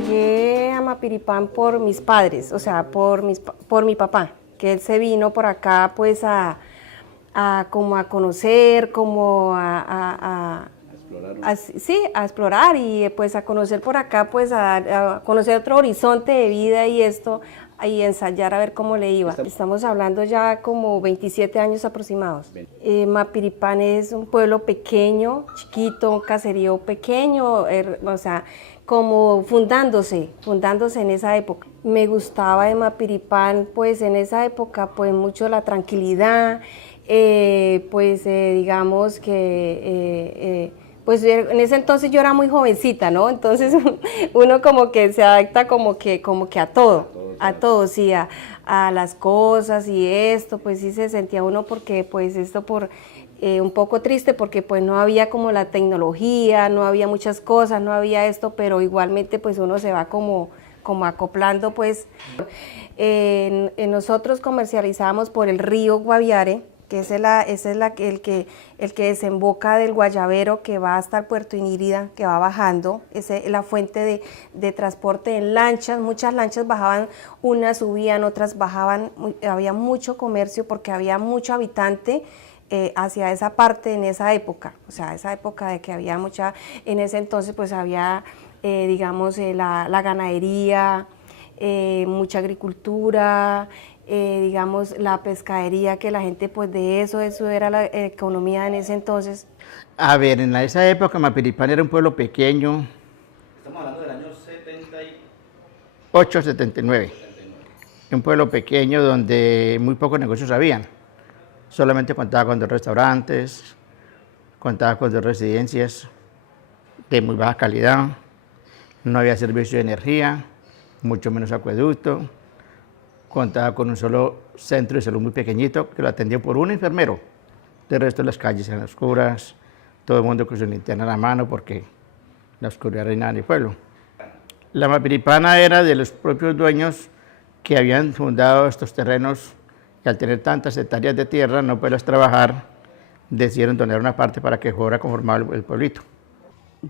llegué a Mapiripán por mis padres, o sea, por mi papá, que él se vino por acá pues como a conocer, como sí, a explorar y pues a conocer por acá, pues a conocer otro horizonte de vida y esto, y ensayar a ver cómo le iba. Estamos hablando ya como 27 años aproximados. Mapiripán es un pueblo pequeño, chiquito, un caserío pequeño, o sea, como fundándose en esa época. Me gustaba de Mapiripán, pues en esa época, pues mucho la tranquilidad, digamos que... pues en ese entonces yo era muy jovencita, ¿no? Entonces uno como que se adapta como que a todo, sí, a las cosas y esto, pues sí se sentía uno porque pues esto un poco triste porque pues no había como la tecnología, no había muchas cosas, no había esto, pero igualmente pues uno se va como acoplando pues. Nosotros comercializamos por el río Guaviare, que el que desemboca del Guayabero, que va hasta el Puerto Inírida, que va bajando. Esa es la fuente de transporte en lanchas. Muchas lanchas bajaban, unas subían, otras bajaban. Había mucho comercio porque había mucho habitante hacia esa parte en esa época. O sea, esa época de que había mucha, en ese entonces pues había, digamos, la ganadería, mucha agricultura, digamos, la pescadería, que la gente, pues de eso era la economía en ese entonces. A ver, en esa época Mapiripán era un pueblo pequeño. Estamos hablando del año 79. Un pueblo pequeño donde muy pocos negocios habían. Solamente contaba con 2 restaurantes, contaba con 2 residencias de muy baja calidad. No había servicio de energía, mucho menos acueducto. Contaba con un solo centro de salud muy pequeñito que lo atendía por un enfermero. De resto las calles eran oscuras, todo el mundo con su linterna en la mano porque la oscuridad reinaba en el pueblo. La Mapiripana era de los propios dueños que habían fundado estos terrenos y al tener tantas hectáreas de tierra, no poderlas trabajar, decidieron donar una parte para que fuera conformado el pueblito.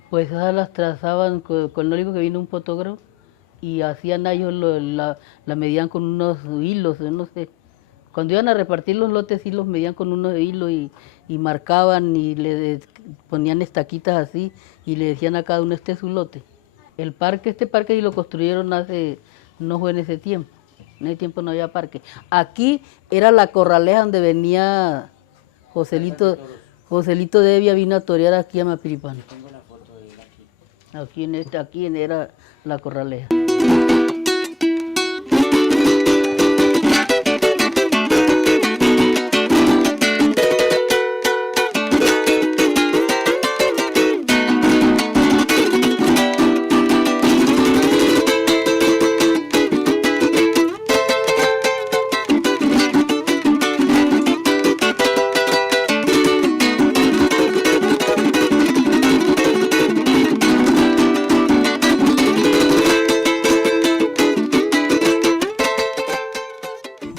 Pues esas las trazaban con lo único que vino un fotógrafo y hacían ellos, la medían con unos hilos, no sé. Cuando iban a repartir los lotes sí los medían con unos hilos y marcaban y le ponían estaquitas así y le decían a cada uno este es su lote. Este parque sí lo construyeron no fue en ese tiempo. En ese tiempo no había parque. Aquí era la corraleja donde venía Joselito Devia, vino a torear aquí a Mapiripán. Aquí era la corraleja.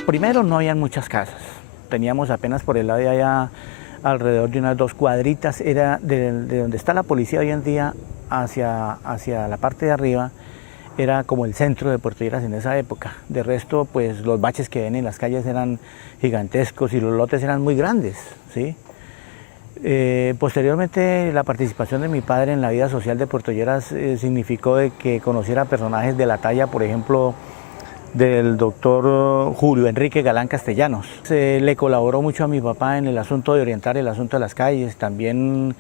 Primero no habían muchas casas, teníamos apenas por el lado de allá alrededor de unas 2 cuadritas, era de donde está la policía hoy en día hacia la parte de arriba, era como el centro de Puerto Lleras en esa época. De resto, pues los baches que ven en las calles eran gigantescos y los lotes eran muy grandes, ¿sí? Posteriormente la participación de mi padre en la vida social de Puerto Lleras significó de que conociera personajes de la talla, por ejemplo, del doctor Julio Enrique Galán Castellanos. Le colaboró mucho a mi papá en el asunto de orientar el asunto de las calles. También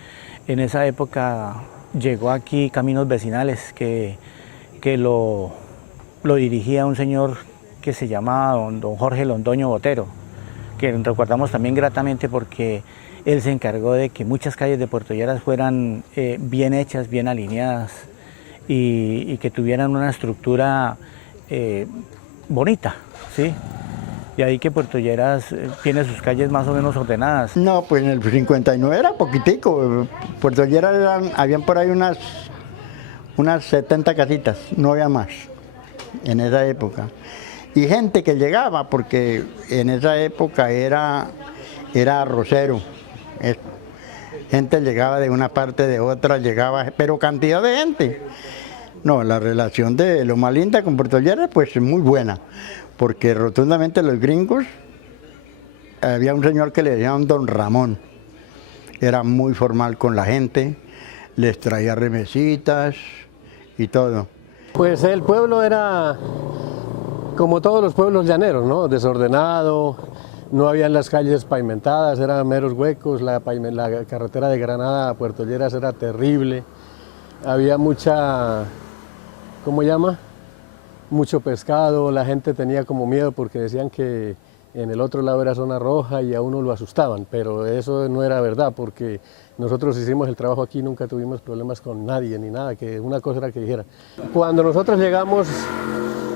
en esa época llegó aquí Caminos Vecinales, que lo dirigía un señor que se llamaba don Jorge Londoño Botero, que recordamos también gratamente porque él se encargó de que muchas calles de Puerto Lleras fueran bien hechas, bien alineadas y que tuvieran una estructura bonita, ¿sí? Y ahí que Puerto Lleras tiene sus calles más o menos ordenadas. No, pues en el 59 era poquitico. Puerto Lleras habían por ahí unas 70 casitas, no había más en esa época. Y gente que llegaba, porque en esa época era arrocero. Gente llegaba de una parte de otra, llegaba, pero cantidad de gente. No, la relación de Loma Linda con Puerto Lleras pues es muy buena, porque rotundamente los gringos, había un señor que le decían Don Ramón, era muy formal con la gente, les traía remesitas y todo. Pues el pueblo era como todos los pueblos llaneros, ¿no? Desordenado, no habían las calles pavimentadas, eran meros huecos, la carretera de Granada a Puerto Lleras era terrible, había mucha, ¿cómo llama? Mucho pescado, la gente tenía como miedo porque decían que en el otro lado era zona roja y a uno lo asustaban, pero eso no era verdad porque nosotros hicimos el trabajo aquí, nunca tuvimos problemas con nadie ni nada, que una cosa era que dijera. Cuando nosotros llegamos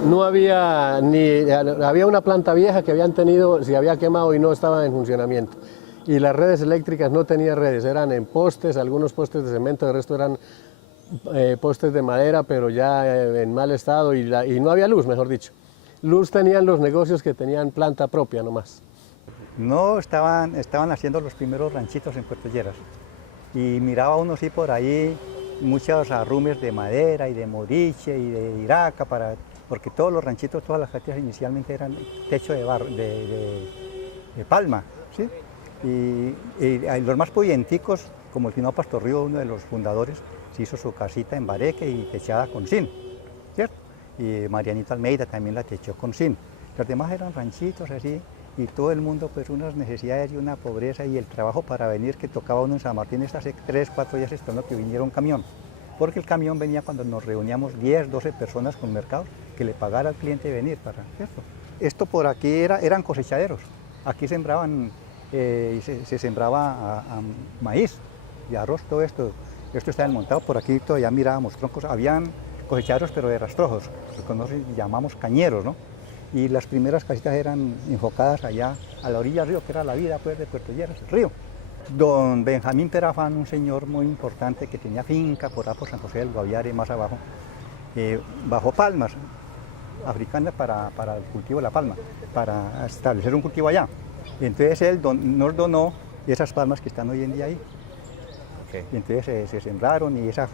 no había había una planta vieja que habían tenido, se había quemado y no estaba en funcionamiento. Y las redes eléctricas no tenían redes, eran en postes, algunos postes de cemento, el resto eran postes de madera, pero ya en mal estado y no había luz, mejor dicho. Luz tenían los negocios que tenían planta propia nomás. No, estaban haciendo los primeros ranchitos en Puerto Lleras y miraba uno sí por ahí muchos arrumes de madera y de moriche y de iraca, porque todos los ranchitos, todas las casas inicialmente eran techo de palma, ¿sí? Y los más pudienticos, como el Finado Pastorrío, uno de los fundadores, se hizo su casita en bareque y techada con zinc, ¿cierto? Y Marianito Almeida también la techó con zinc. Los demás eran ranchitos así, y todo el mundo pues unas necesidades y una pobreza y el trabajo para venir que tocaba uno en San Martín hace 3, 4 días esperando que viniera un camión. Porque el camión venía cuando nos reuníamos 10, 12 personas con mercados, que le pagara al cliente venir para, ¿cierto? Esto por aquí eran cosechaderos, aquí sembraban, se sembraba maíz y arroz, todo esto estaba montado, por aquí todavía mirábamos troncos, habían cosechaderos pero de rastrojos, lo que nosotros llamamos cañeros, ¿no? Y las primeras casitas eran enfocadas allá a la orilla del río, que era la vida pues, de Puerto Lleras, el río. Don Benjamín Perafán, un señor muy importante que tenía finca por ahí por San José del Guaviare, más abajo, bajó palmas africanas para el cultivo de la palma, para establecer un cultivo allá. Y entonces él nos donó esas palmas que están hoy en día ahí. Okay. Y entonces se sembraron y esa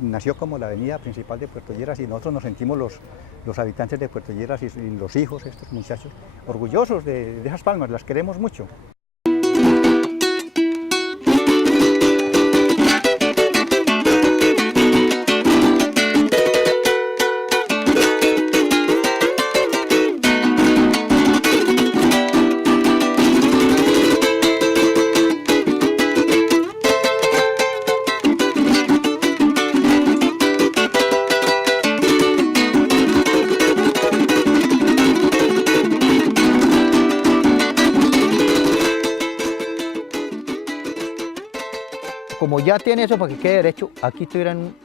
nació como la avenida principal de Puerto Lleras y nosotros nos sentimos los habitantes de Puerto Lleras y los hijos, estos muchachos, orgullosos de esas palmas, las queremos mucho. Como ya tiene eso para que quede derecho, aquí tuvieran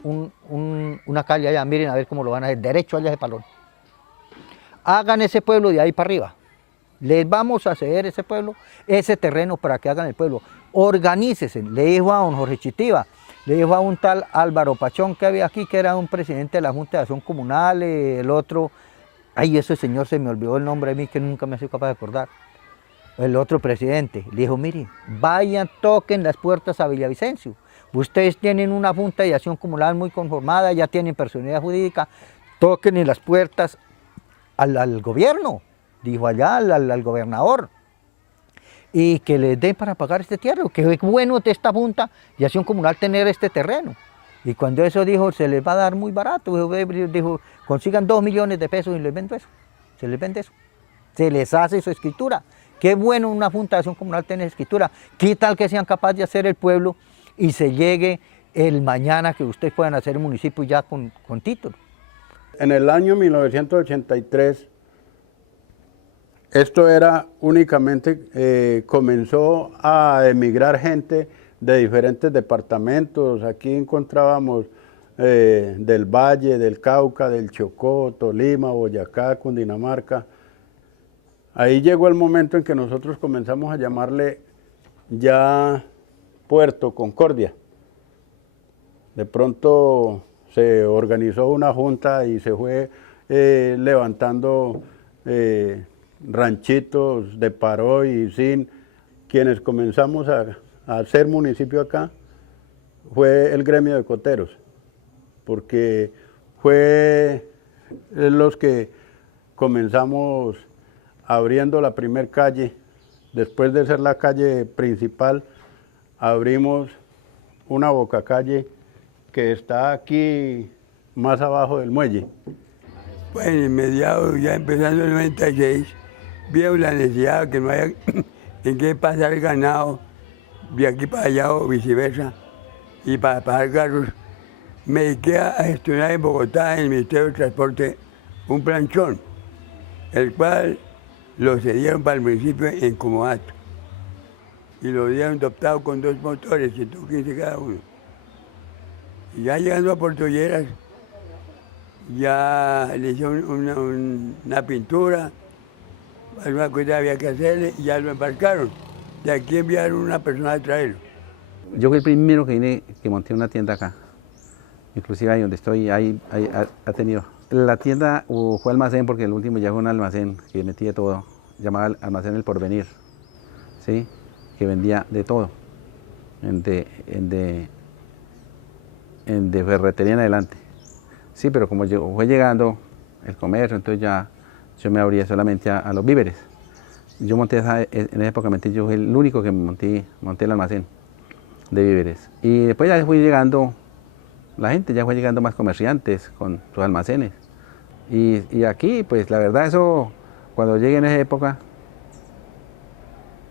una calle allá, miren a ver cómo lo van a hacer, derecho allá de Palón. Hagan ese pueblo de ahí para arriba. Les vamos a ceder ese pueblo, ese terreno para que hagan el pueblo. Organícese. Le dijo a don Jorge Chitiva, le dijo a un tal Álvaro Pachón que había aquí, que era un presidente de la Junta de Acción Comunal, el otro, ay, ese señor se me olvidó el nombre de mí que nunca me soy capaz de acordar. El otro presidente le dijo, mire, vayan, toquen las puertas a Villavicencio. Ustedes tienen una Junta de Acción Comunal muy conformada, ya tienen personalidad jurídica, toquen en las puertas al gobierno, dijo allá al gobernador, y que les den para pagar este tierra, que es bueno de esta Junta de Acción Comunal tener este terreno. Y cuando eso dijo, se les va a dar muy barato, dijo, consigan 2 millones de pesos y les vendo eso, se les vende eso, se les hace su escritura. Qué bueno una Junta de Acción Comunal tener escritura. ¿Qué tal que sean capaces de hacer el pueblo y se llegue el mañana que ustedes puedan hacer el municipio ya con título? En el año 1983, esto era únicamente, comenzó a emigrar gente de diferentes departamentos. Aquí encontrábamos del Valle, del Cauca, del Chocó, Tolima, Boyacá, Cundinamarca. Ahí llegó el momento en que nosotros comenzamos a llamarle ya Puerto Concordia. De pronto se organizó una junta y se fue levantando ranchitos de Paró y Sin. Quienes comenzamos a hacer municipio acá fue el gremio de coteros, porque fue los que comenzamos abriendo la primera calle. Después de ser la calle principal, abrimos una bocacalle que está aquí más abajo del muelle. Pues en mediados, ya empezando el 96, vieron la necesidad de que no haya en qué pasar el ganado de aquí para allá o viceversa, y para pasar carros. Me dediqué a gestionar en Bogotá, en el Ministerio de Transporte, un planchón, el cual lo cedieron para el municipio en comodato. Y lo dieron adoptado con 2 motores, 115 cada uno. Y ya llegando a Puerto Lleras, ya le hicieron una pintura, alguna cosa había que hacerle y ya lo embarcaron. De aquí enviaron una persona a traerlo. Yo fui el primero que vine, que monté una tienda acá. Inclusive ahí donde estoy, ahí ha tenido. La tienda fue almacén porque el último ya fue un almacén que metía todo, llamaba Almacén El Porvenir, ¿sí? Que vendía de todo, de ferretería en adelante. Sí, pero como fue llegando el comercio, entonces ya yo me abría solamente a los víveres. Yo monté en esa época, yo fui el único que monté el almacén de víveres. Y después ya fui llegando la gente, ya fue llegando más comerciantes con sus almacenes. Y aquí, pues la verdad, eso, cuando llegué en esa época,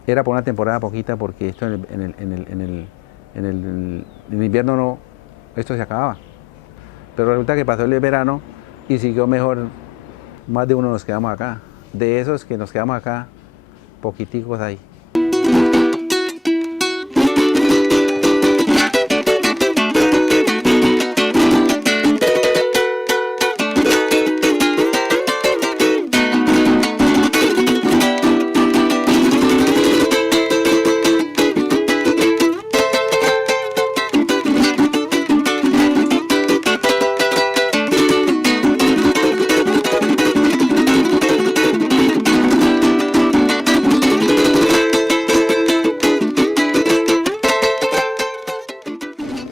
era por una temporada poquita, porque esto en el invierno no, esto se acababa. Pero resulta que pasó el verano y siguió mejor, más de uno nos quedamos acá. De esos que nos quedamos acá, poquiticos hay.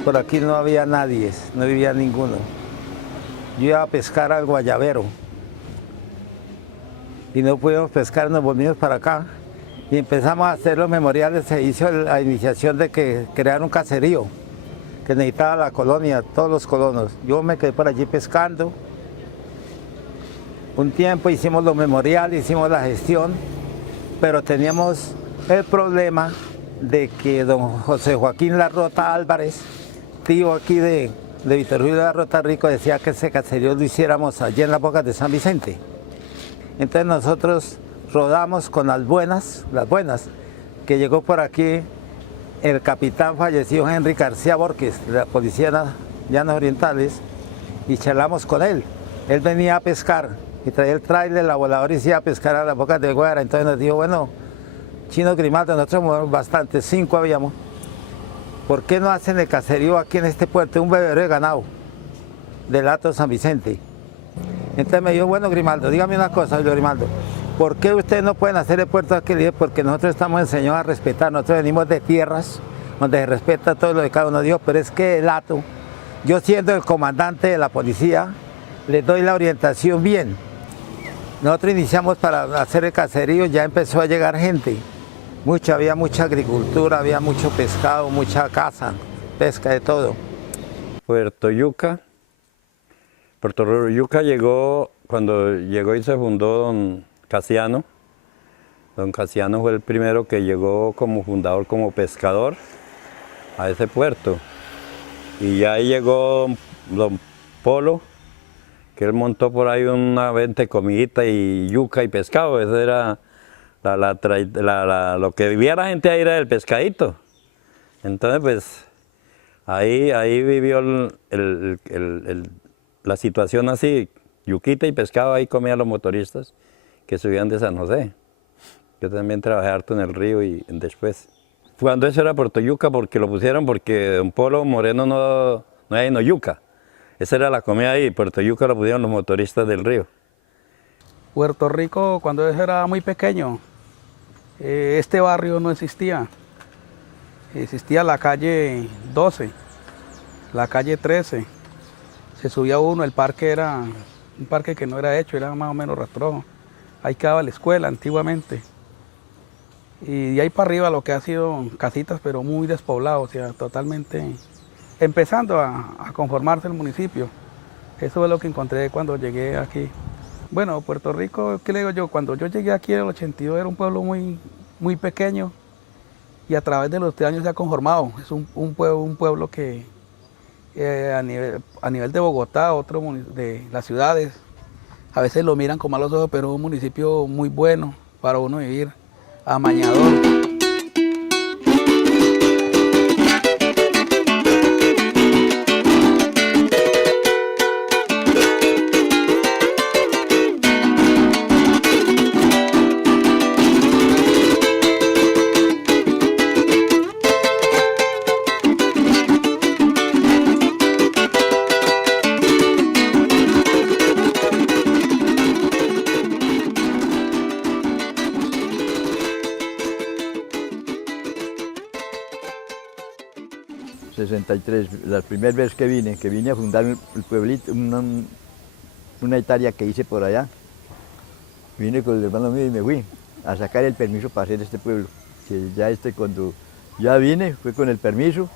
Por aquí no había nadie, no vivía ninguno. Yo iba a pescar al Guayabero y no pudimos pescar, nos volvimos para acá y empezamos a hacer los memoriales. Se hizo la iniciación de que crear un caserío que necesitaba la colonia, todos los colonos. Yo me quedé por allí pescando. Un tiempo hicimos los memoriales, hicimos la gestión, pero teníamos el problema de que don José Joaquín Larrota Álvarez, tío aquí de Víctor Julio Larrota Rico, decía que ese caserío lo hiciéramos allí en las Bocas de San Vicente. Entonces nosotros rodamos con las buenas, que llegó por aquí el capitán fallecido Henry García Borges, de la Policía Llanos Orientales, y charlamos con él. Él venía a pescar y traía el tráiler, la voladora, y se iba a pescar a las Bocas de Guara. Entonces nos dijo, bueno, Chino Grimaldo, nosotros movemos bastante, 5 habíamos. ¿Por qué no hacen el caserío aquí en este puerto, un bebedero de ganado del Hato San Vicente? Entonces me dijo, bueno, Grimaldo, dígame una cosa, yo, Grimaldo, ¿por qué ustedes no pueden hacer el puerto aquí? Le dije, porque nosotros estamos enseñados a respetar, nosotros venimos de tierras donde se respeta todo lo de cada uno. Dijo, pero es que el Hato, yo siendo el comandante de la policía, les doy la orientación bien. Nosotros iniciamos para hacer el caserío, ya empezó a llegar gente. Había mucha agricultura, había mucho pescado, mucha caza, pesca de todo. Puerto Yuca llegó, cuando llegó y se fundó don Casiano. Don Casiano fue el primero que llegó como fundador, como pescador a ese puerto. Y ya ahí llegó don Polo, que él montó por ahí una venta de comidita y yuca y pescado. Eso era lo que vivía la gente ahí, era el pescadito. Entonces, pues, ahí vivió la situación así, yuquita y pescado, ahí comían los motoristas que subían de San José. Yo también trabajé harto en el río y después. Cuando eso era Puerto Yuca, porque lo pusieron porque don Polo Moreno no hay no yuca. Esa era la comida ahí, Puerto Yuca lo pusieron los motoristas del río. Puerto Rico, cuando yo era muy pequeño, este barrio no existía. Existía la calle 12, la calle 13, se subía uno, el parque era un parque que no era hecho, era más o menos rastrojo. Ahí quedaba la escuela antiguamente. Y de ahí para arriba lo que ha sido casitas, pero muy despoblado, o sea, totalmente empezando a conformarse el municipio. Eso es lo que encontré cuando llegué aquí. Bueno, Puerto Rico, ¿qué le digo yo? Cuando yo llegué aquí en el 82 era un pueblo muy pequeño y a través de los años se ha conformado. Es un pueblo que a nivel de Bogotá, de las ciudades, a veces lo miran con malos ojos, pero es un municipio muy bueno para uno vivir, amañador. 63, la primera vez que vine a fundar el pueblito, una hectárea que hice por allá. Vine con el hermano mío y me fui a sacar el permiso para hacer este pueblo. Que ya cuando ya vine, fue con el permiso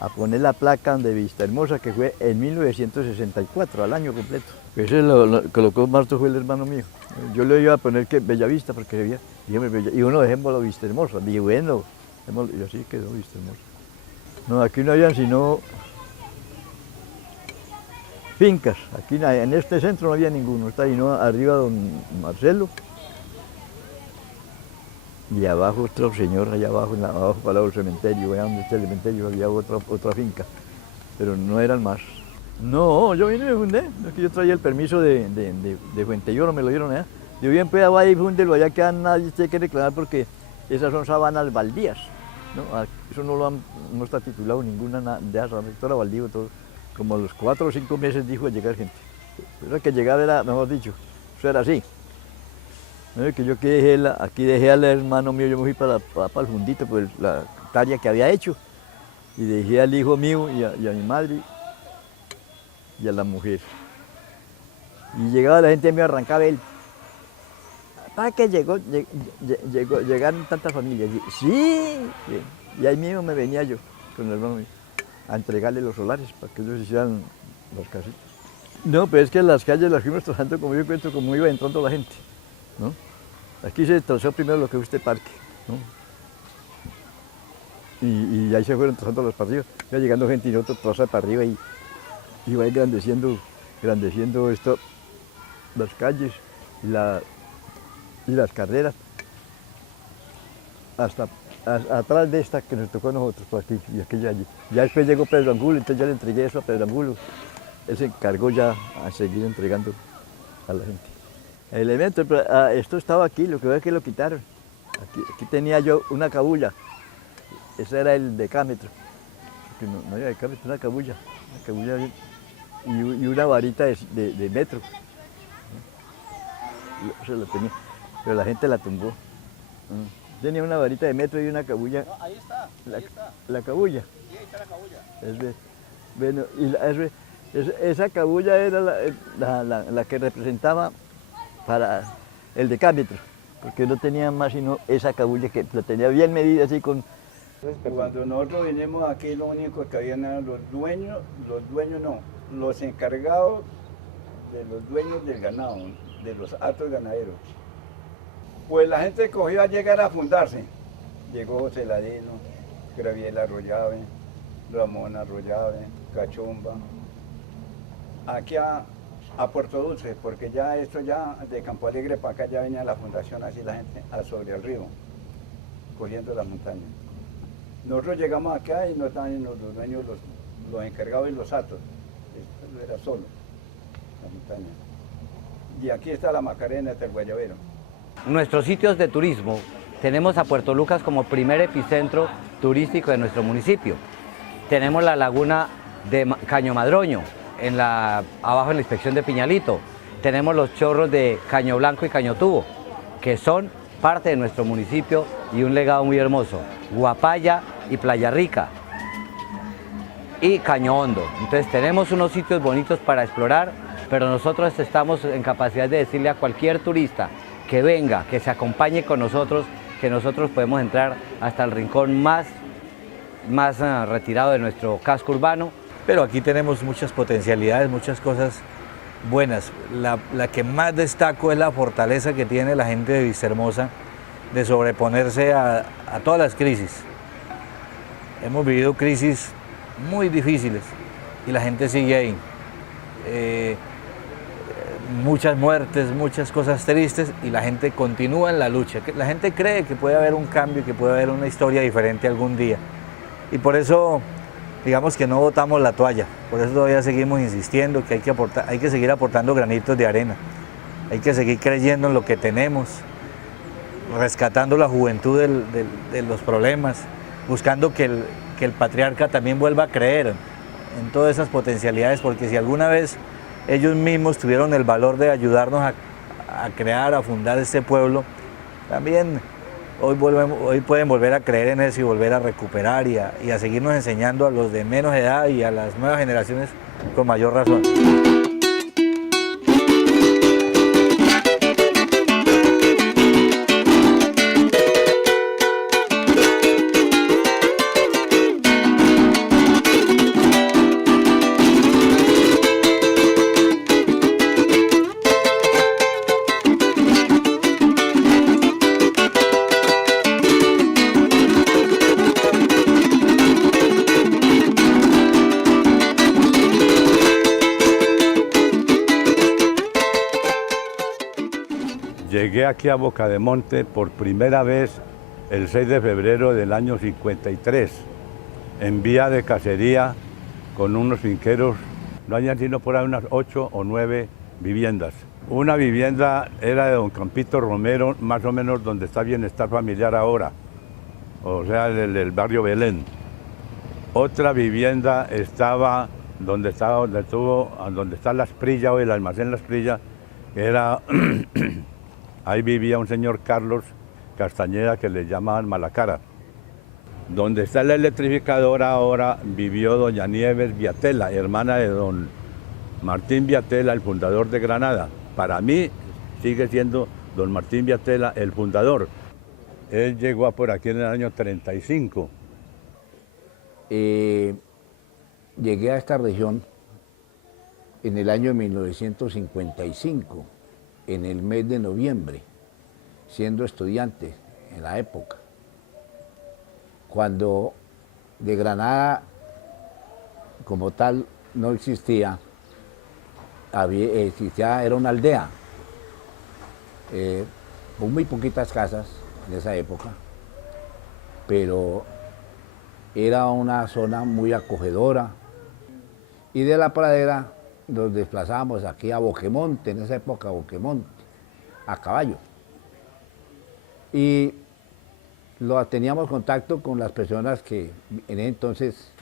a poner la placa de Vista Hermosa, que fue en 1964, al año completo. Ese lo colocó Marto, fue el hermano mío. Yo le iba a poner que Bellavista, porque se veía, y uno dejémoslo Vista Hermosa. Dije, bueno, y así quedó Vista Hermosa. No, aquí no habían sino fincas. Aquí en este centro no había ninguno. Está ahí, ¿no? Arriba don Marcelo. Y abajo otro señor, allá abajo, abajo para el lado del cementerio, allá donde está el cementerio había otra finca, pero no eran más. No, yo vine y me fundé, es que yo traía el permiso de Fuente Lloro, me lo dieron allá. Yo bien pues vaya y fúndelo, allá que nadie tiene que reclamar porque esas son sabanas baldías, ¿no? Eso no está titulado ninguna de esas, rectora baldío, todo. Como a los 4 o 5 meses dijo de llegar gente. Pero que llegaba era, mejor dicho, eso era así. Que yo aquí dejé al hermano mío, yo me fui para el fundito por la hectárea que había hecho y dejé al hijo mío y a mi madre y a la mujer. Y llegaba la gente, me arrancaba él. ¿Para qué llegaron tantas familias? Y, sí, y ahí mismo me venía yo con el hermano mío a entregarle los solares para que ellos hicieran las casitas. No, pero es que las calles las fuimos trazando como yo cuento, como iba entrando la gente, ¿no? Aquí se trazó primero lo que es este parque, ¿no? Y ahí se fueron trazando los para arriba. Iba llegando gente y otro traza para arriba y iba engrandeciendo esto, las calles y las carreras, hasta atrás de esta que nos tocó a nosotros, por aquí y aquella allí. Ya después llegó Pedro Angulo, entonces ya le entregué eso a Pedro Angulo. Él se encargó ya a seguir entregando a la gente. El elemento, esto estaba aquí, lo que veo es que lo quitaron. Aquí tenía yo una cabulla, ese era el decámetro. No había decámetro, una cabulla y una varita de metro. Eso lo tenía, pero la gente la tumbó. Tenía una varita de metro y una cabulla. No, ahí está, la cabulla. Sí, ahí está la cabulla. Bueno, y esa cabulla era la que representaba para el decámetro, porque no tenía más sino esa cabulla que la tenía bien medida así con... Cuando nosotros vinimos aquí lo único que habían eran los encargados de los dueños del ganado, de los hatos ganaderos. Pues la gente cogió a llegar a fundarse. Llegó José Ladino, Graviel Arroyave, Ramón Arroyave, Cachumba, aquí a Puerto Dulce, porque ya esto ya de Campo Alegre para acá ya venía la fundación, así la gente sobre el río, cogiendo la montaña. Nosotros llegamos acá y no estaban los dueños, los encargados y los hatos, esto era solo la montaña. Y aquí está la Macarena del Guayabero. Nuestros sitios de turismo, tenemos a Puerto Lucas como primer epicentro turístico de nuestro municipio. Tenemos la laguna de Caño Madroño, abajo en la inspección de Piñalito. Tenemos los chorros de Caño Blanco y Caño Tubo, que son parte de nuestro municipio y un legado muy hermoso. Guapaya y Playa Rica. y Caño Hondo. Entonces tenemos unos sitios bonitos para explorar, pero nosotros estamos en capacidad de decirle a cualquier turista que venga, que se acompañe con nosotros, que nosotros podemos entrar hasta el rincón más retirado de nuestro casco urbano. Pero aquí tenemos muchas potencialidades, muchas cosas buenas. La que más destaco es la fortaleza que tiene la gente de Vistahermosa de sobreponerse a todas las crisis. Hemos vivido crisis muy difíciles y la gente sigue ahí. Muchas muertes, muchas cosas tristes y la gente continúa en la lucha. La gente cree que puede haber un cambio, que puede haber una historia diferente algún día. Y por eso, digamos que no botamos la toalla, por eso todavía seguimos insistiendo que hay que seguir aportando granitos de arena, hay que seguir creyendo en lo que tenemos, rescatando la juventud de los problemas, buscando que el patriarca también vuelva a creer en todas esas potencialidades, porque si alguna vez ellos mismos tuvieron el valor de ayudarnos a crear, a fundar este pueblo, también hoy pueden volver a creer en eso y volver a recuperar y a seguirnos enseñando a los de menos edad y a las nuevas generaciones con mayor razón. Llegué aquí a Bocademonte por primera vez el 6 de febrero del año 53, en vía de cacería con unos finqueros, no habían sino por ahí unas 8 o 9 viviendas. Una vivienda era de don Campito Romero, más o menos donde está Bienestar Familiar ahora, o sea, del barrio Belén. Otra vivienda estaba donde está la Asprilla, hoy el almacén La Asprilla, que era... Ahí vivía un señor Carlos Castañeda que le llamaban Malacara. Donde está la electrificadora ahora vivió doña Nieves Viatela, hermana de don Martín Viatela, el fundador de Granada. Para mí sigue siendo don Martín Viatela el fundador. Él llegó por aquí en el año 35. Llegué a esta región en el año 1955. En el mes de noviembre, siendo estudiante en la época, cuando de Granada como tal no existía, era una aldea, con muy poquitas casas en esa época, pero era una zona muy acogedora, y de la pradera nos desplazábamos aquí a Boquemonte, en esa época Boquemonte, a caballo. Y teníamos contacto con las personas que en ese entonces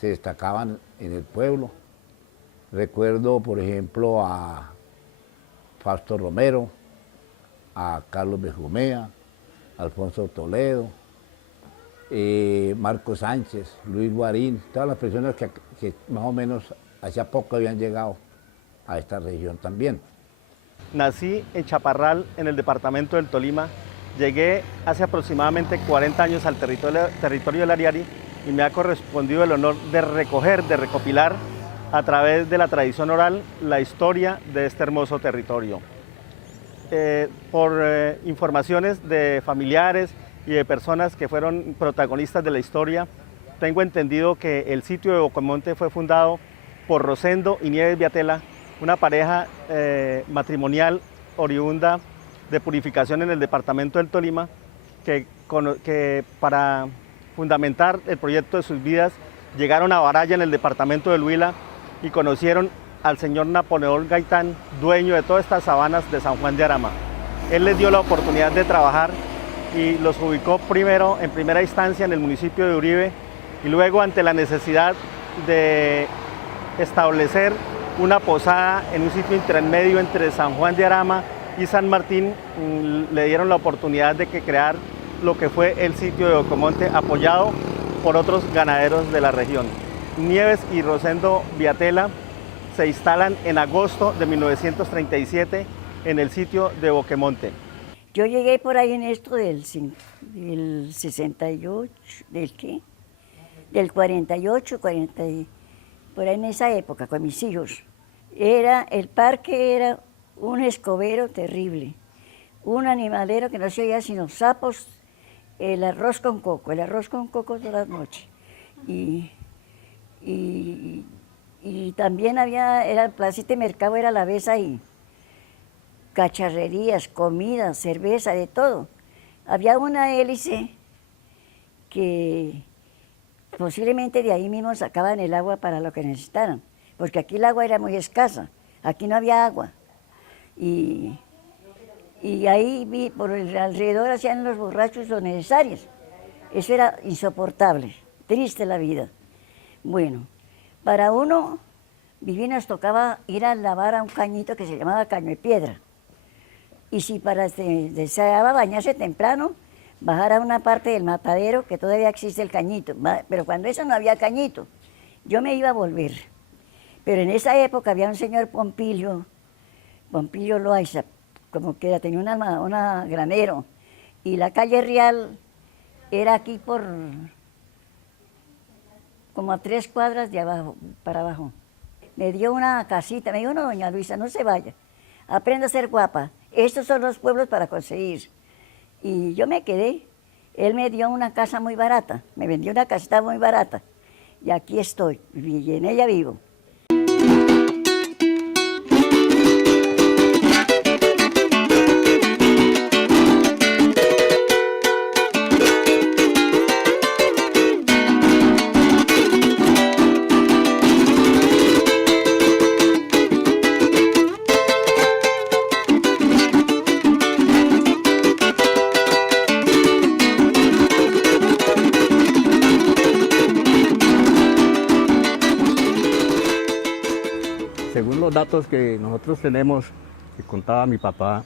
se destacaban en el pueblo. Recuerdo, por ejemplo, a Fausto Romero, a Carlos Benjumea, Alfonso Toledo, Marco Sánchez, Luis Guarín, todas las personas que más o menos hacía poco habían llegado a esta región también. Nací en Chaparral, en el departamento del Tolima. Llegué hace aproximadamente 40 años al territorio del Ariari y me ha correspondido el honor de recopilar a través de la tradición oral la historia de este hermoso territorio. Por informaciones de familiares y de personas que fueron protagonistas de la historia, tengo entendido que el sitio de Bocademonte fue fundado por Rosendo y Nieves Viatela, una pareja matrimonial oriunda de Purificación en el departamento del Tolima, que para fundamentar el proyecto de sus vidas llegaron a Baraya en el departamento del Huila y conocieron al señor Napoleón Gaitán, dueño de todas estas sabanas de San Juan de Arama. Él les dio la oportunidad de trabajar y los ubicó primero, en primera instancia, en el municipio de Uribe, y luego, ante la necesidad de establecer una posada en un sitio intermedio entre San Juan de Arama y San Martín, le dieron la oportunidad de crear lo que fue el sitio de Bocademonte, apoyado por otros ganaderos de la región. Nieves y Rosendo Viatela se instalan en agosto de 1937 en el sitio de Boquemonte. Yo llegué por ahí en esto del 68, ¿del qué? Del 48, 40, por ahí en esa época con mis hijos. El parque era un escobero terrible, un animalero que no se oía sino sapos, el arroz con coco todas las noches. Y también había, era el placita de mercado, era la vez ahí. Cacharrerías, comida, cerveza, de todo. Había una hélice que posiblemente de ahí mismo sacaban el agua para lo que necesitaran, porque aquí el agua era muy escasa, aquí no había agua. Y ahí vi, por el alrededor hacían los borrachos lo necesario. Eso era insoportable, triste la vida. Bueno, para uno vivir nos tocaba ir a lavar a un cañito que se llamaba Caño de Piedra. Y si para deseaba bañarse temprano, bajar a una parte del matadero que todavía existe el cañito. Pero cuando eso no había cañito, yo me iba a volver. Pero en esa época había un señor Pompilio Loaiza, como que tenía una granero. Y la calle Real era aquí como a 3 cuadras de abajo, para abajo. Me dio una casita, me dijo, no, doña Luisa, no se vaya, aprenda a ser guapa. Estos son los pueblos para conseguir. Y yo me quedé. Él me dio una casa muy barata, me vendió una casita muy barata. Y aquí estoy, y en ella vivo. Según los datos que nosotros tenemos, que contaba mi papá,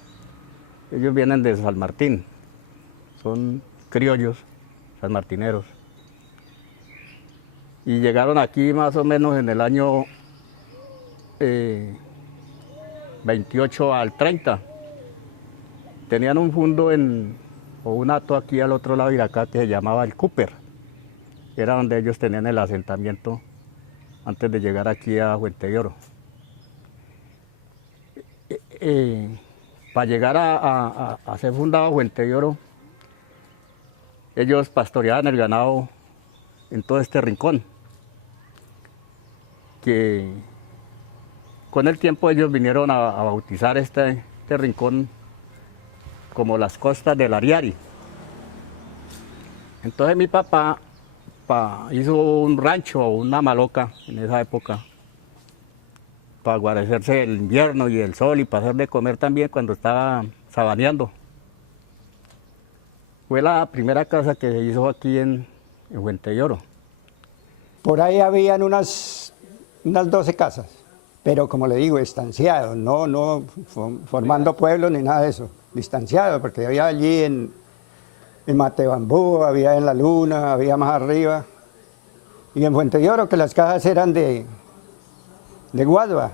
ellos vienen de San Martín, son criollos, sanmartineros. Y llegaron aquí más o menos en el año 28 al 30. Tenían un fundo o un hato aquí al otro lado de acá que se llamaba el Cooper. Era donde ellos tenían el asentamiento antes de llegar aquí a Fuente de Oro. Para llegar a ser fundado Fuente de Oro, ellos pastoreaban el ganado en todo este rincón, que con el tiempo ellos vinieron a bautizar este rincón como las costas del Ariari. Entonces mi papá hizo un rancho o una maloca en esa época, para guarecerse el invierno y el sol y para hacer de comer también cuando estaba sabaneando. Fue la primera casa que se hizo aquí en Fuente de Oro. Por ahí habían unas 12 casas, pero como le digo, estanciados, no formando pueblos ni nada de eso, distanciados, porque había allí en Matebambú, había en La Luna, había más arriba, y en Fuente de Oro que las casas eran de guadua,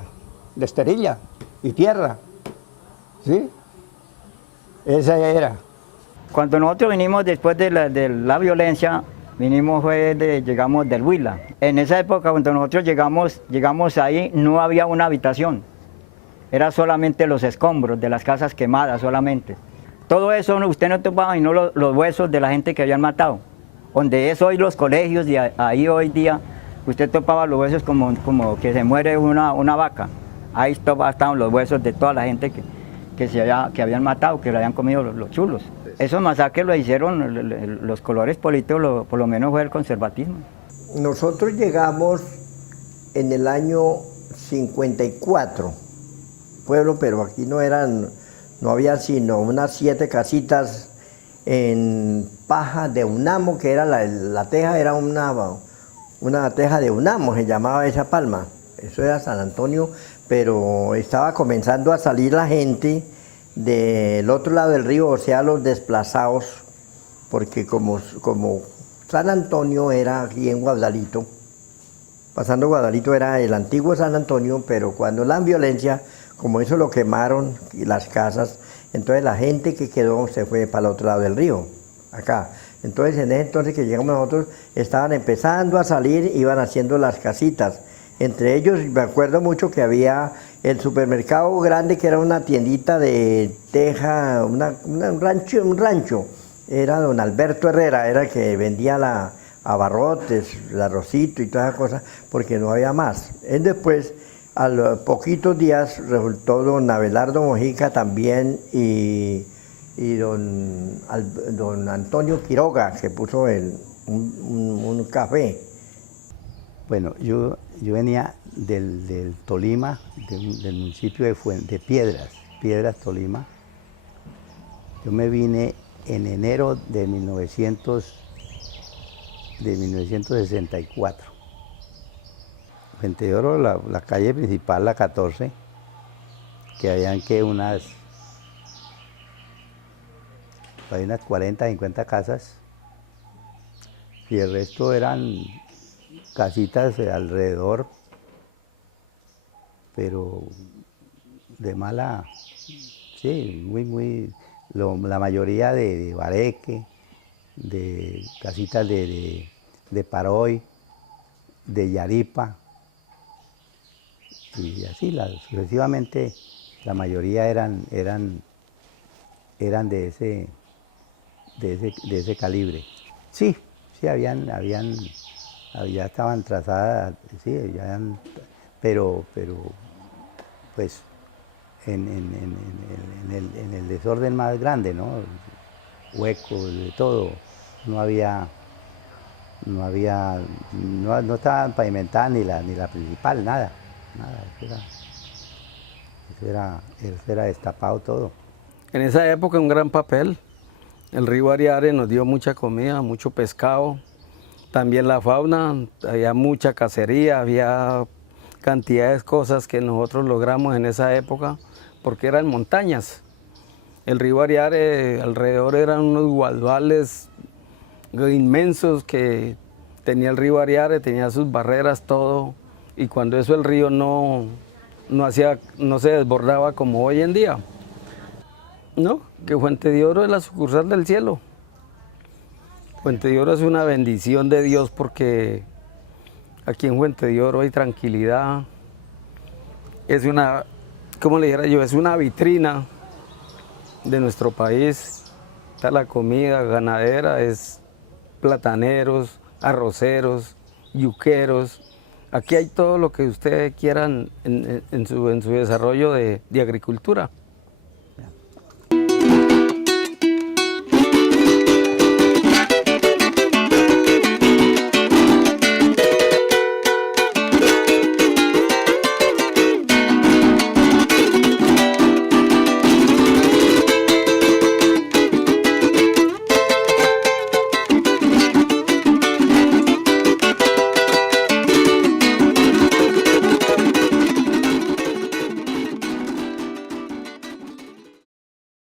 de esterilla y tierra, ¿sí? Esa era. Cuando nosotros vinimos después de la violencia, llegamos del Huila. En esa época, cuando nosotros llegamos ahí, no había una habitación, era solamente los escombros de las casas quemadas solamente. Todo eso usted no topaba, sino los huesos de la gente que habían matado. Donde es hoy los colegios, y ahí hoy día usted topaba los huesos como que se muere una vaca. Ahí estaban los huesos de toda la gente que habían matado, que le habían comido los chulos. Esos masacres lo hicieron los colores políticos, por lo menos fue el conservatismo. Nosotros llegamos en el año 54, pueblo, pero aquí no había sino unas 7 casitas en paja de unamo, que era la teja, era una teja de unamo, se llamaba esa palma. Eso era San Antonio, pero estaba comenzando a salir la gente del otro lado del río, o sea, los desplazados, porque como San Antonio era aquí en Guadalito, pasando Guadalito era el antiguo San Antonio, pero cuando la violencia, como eso lo quemaron, y las casas, entonces la gente que quedó se fue para el otro lado del río, acá. Entonces en ese entonces que llegamos nosotros, estaban empezando a salir, iban haciendo las casitas. Entre ellos me acuerdo mucho que había el supermercado grande, que era una tiendita de teja, un rancho. Era don Alberto Herrera, era el que vendía abarrotes, el arrocito y todas esas cosas, porque no había más. Él después, a los poquitos días, resultó don Abelardo Mojica también y don Antonio Quiroga, que puso un café. Bueno, yo venía del Tolima, del municipio de Piedras, Tolima. Yo me vine en enero de 1964. Fuente de Oro, la calle principal, la 14, que habían hay unas 40, 50 casas, y el resto eran casitas alrededor, pero de mala, sí, la mayoría de bareque, de casitas de Paroy, de Yaripa, y así sucesivamente la mayoría eran de ese calibre. Sí, ya estaban trazadas, sí, pero pues en el desorden más grande, ¿no? Huecos, de todo, no estaban pavimentadas ni la principal, nada, eso era destapado todo. En esa época un gran papel. El río Ariare nos dio mucha comida, mucho pescado, también la fauna, había mucha cacería, había cantidades de cosas que nosotros logramos en esa época, porque eran montañas. El río Ariare alrededor eran unos guadales inmensos que tenía el río Ariare, tenía sus barreras, todo, y cuando eso el río no se desbordaba como hoy en día. No, que Fuente de Oro es la sucursal del cielo. Fuente de Oro es una bendición de Dios porque aquí en Fuente de Oro hay tranquilidad. Es una, ¿cómo le dijera yo? Es una vitrina de nuestro país. Está la comida ganadera, es plataneros, arroceros, yuqueros. Aquí hay todo lo que ustedes quieran en su desarrollo de agricultura.